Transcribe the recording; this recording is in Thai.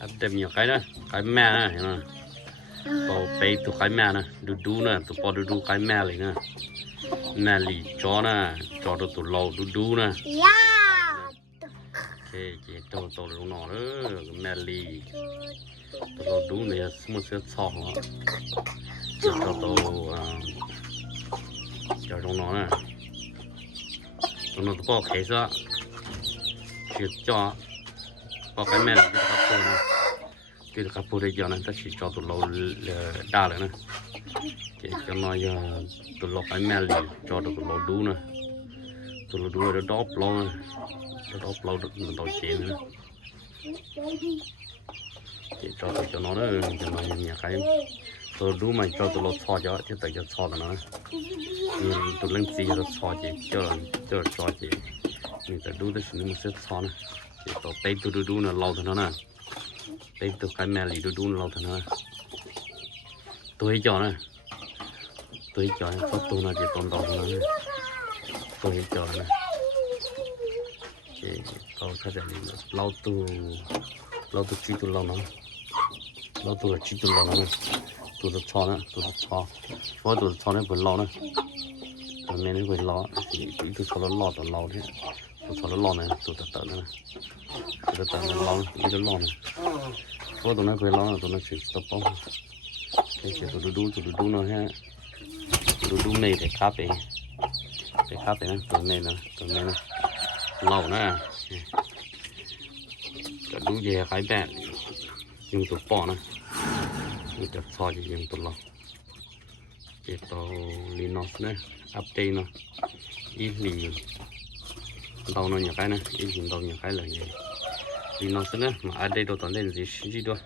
อัปเดตมีใครนะใครแม่นะเห็นมั้ยก็ไปตัวใครแม่นะดูนะตัวพอดูใครแม่เลยนะแม่ลีจอนะจอตัวเราดูนะย่าโอเคตัวลงหน่อเด้อแม่ลีตัวเราดูเนี่ยสมุดเสื้อซองแล้วตัวจะลงหน่อนะลงหน่อตัวเคสอะคือจอพอใครแม่ลีจะครับตัวนะคือครับตัวได้ยาวนะถ้าชี้จอตัวเราได้เลยนะจะน้อยตัวเราใครแม่ลีจอตัวเราดูนะตัวเราดูเราดอบเรามันต่อเชนนะจอตัวน้อยเลยจะน้อยเนี่ยใครตัวดูมันจอตัวเราชอจะที่แต่จะชอกันนะตัวเล่นซีจะชอเจอชอจีนี่แต่ดูได้สิ่งนี้มันเสียชอนะตัวไปดูนะเราเท่านั้นนะไปตัวใครแม่ลีดูเราเท่านั้นตัวให้จอนะตัวให้จอเขาตัวน่าจะต้นดอกนะตัวให้จอนะเขาเข้าใจเราตัวจีตัวเราเนาะเราตัวจีตัวเราเนาะตัวชอนะตัวชอเพราะตัวชอเนี่ยเป็นเรานะตัวเมนี่เป็นเราตัวชอแล้วตัวเราเนี่ยตัวชอแล้วเราเนี่ยตัวตัดนะตัวตัดเนี่ยเรานี่จะเราเนี่ยเพราะตัวนั้นเป็นเราตัวนั้นคือตัวป้องแค่ตัวดูเนาะฮะดูเมย์ไปคาเฟ่นะตัวเมย์นะเรานะจะดูเย่ใครแบกยิงตัวปอนะมันจะซอยยิงตัวเราตัวลีนอสนะอัปเดตนะอีลีเราเนาะอย่างไรนะอีลีเราอย่างไรเลยลีนอสนะมาอัปเดตตัวตอนเล่นสิชี้ด้วย